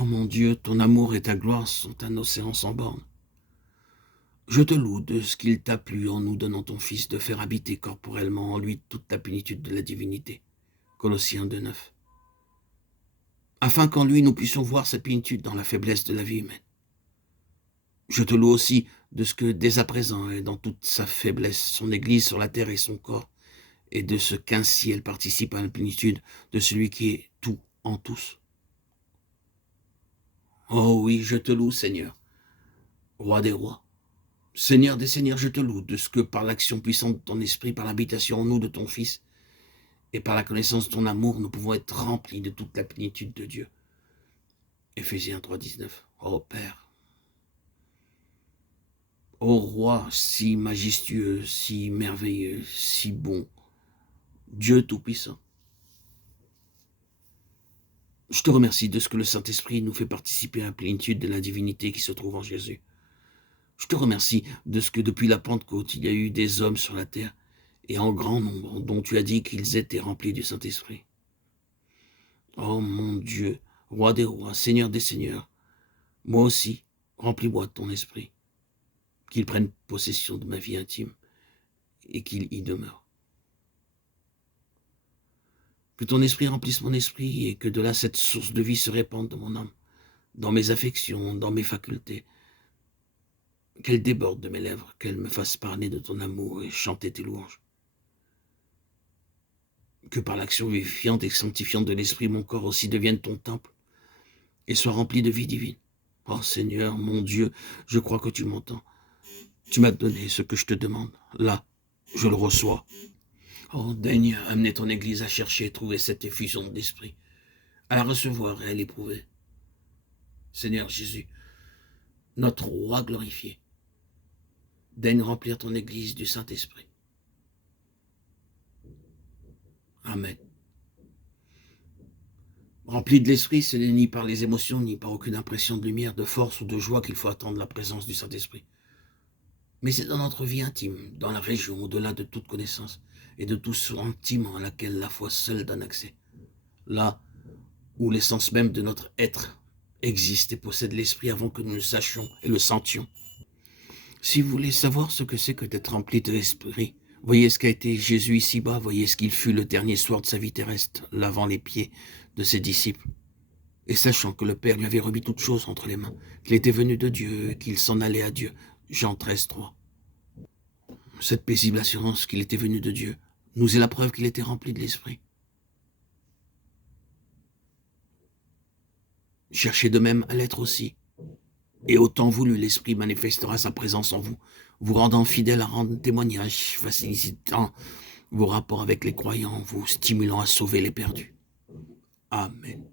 Oh mon Dieu, ton amour et ta gloire sont un océan sans bornes. Je te loue de ce qu'il t'a plu en nous donnant ton Fils de faire habiter corporellement en lui toute la plénitude de la divinité. Colossiens 2,9. Afin qu'en lui nous puissions voir sa plénitude dans la faiblesse de la vie humaine. Je te loue aussi de ce que dès à présent est dans toute sa faiblesse, son Église sur la terre et son corps, et de ce qu'ainsi elle participe à la plénitude de celui qui est tout en tous. Oh oui, je te loue, Seigneur, Roi des rois. Seigneur des seigneurs, je te loue de ce que par l'action puissante de ton esprit, par l'habitation en nous de ton Fils, et par la connaissance de ton amour, nous pouvons être remplis de toute la plénitude de Dieu. Éphésiens 3,19. Oh Père, ô Roi si majestueux, si merveilleux, si bon, Dieu Tout-Puissant, je te remercie de ce que le Saint-Esprit nous fait participer à la plénitude de la divinité qui se trouve en Jésus. Je te remercie de ce que depuis la Pentecôte, il y a eu des hommes sur la terre, et en grand nombre, dont tu as dit qu'ils étaient remplis du Saint-Esprit. Oh mon Dieu, Roi des rois, Seigneur des seigneurs, moi aussi, remplis-moi de ton esprit, qu'il prenne possession de ma vie intime, et qu'il y demeure. Que ton esprit remplisse mon esprit, et que de là cette source de vie se répande dans mon âme, dans mes affections, dans mes facultés, qu'elle déborde de mes lèvres, qu'elle me fasse parler de ton amour et chanter tes louanges. Que par l'action vivifiante et sanctifiante de l'esprit, mon corps aussi devienne ton temple et soit rempli de vie divine. Oh Seigneur, mon Dieu, je crois que tu m'entends. Tu m'as donné ce que je te demande. Là, je le reçois. Oh, daigne amener ton Église à chercher et trouver cette effusion d'esprit, à la recevoir et à l'éprouver. Seigneur Jésus, notre Roi glorifié, daigne remplir ton Église du Saint-Esprit. Amen. Rempli de l'Esprit, ce n'est ni par les émotions, ni par aucune impression de lumière, de force ou de joie qu'il faut attendre la présence du Saint-Esprit. Mais c'est dans notre vie intime, dans la région au-delà de toute connaissance et de tout sentiment à laquelle la foi seule donne accès. Là où l'essence même de notre être existe et possède l'Esprit avant que nous le sachions et le sentions. Si vous voulez savoir ce que c'est que d'être rempli de l'Esprit, voyez ce qu'a été Jésus ici-bas, voyez ce qu'il fut le dernier soir de sa vie terrestre, lavant les pieds de ses disciples, et sachant que le Père lui avait remis toutes choses entre les mains, qu'il était venu de Dieu, qu'il s'en allait à Dieu. Jean 13,3. Cette paisible assurance qu'il était venu de Dieu nous est la preuve qu'il était rempli de l'Esprit. Cherchez de même à l'être aussi, et autant voulu l'Esprit manifestera sa présence en vous, vous rendant fidèle à rendre témoignage, facilitant vos rapports avec les croyants, vous stimulant à sauver les perdus. Amen.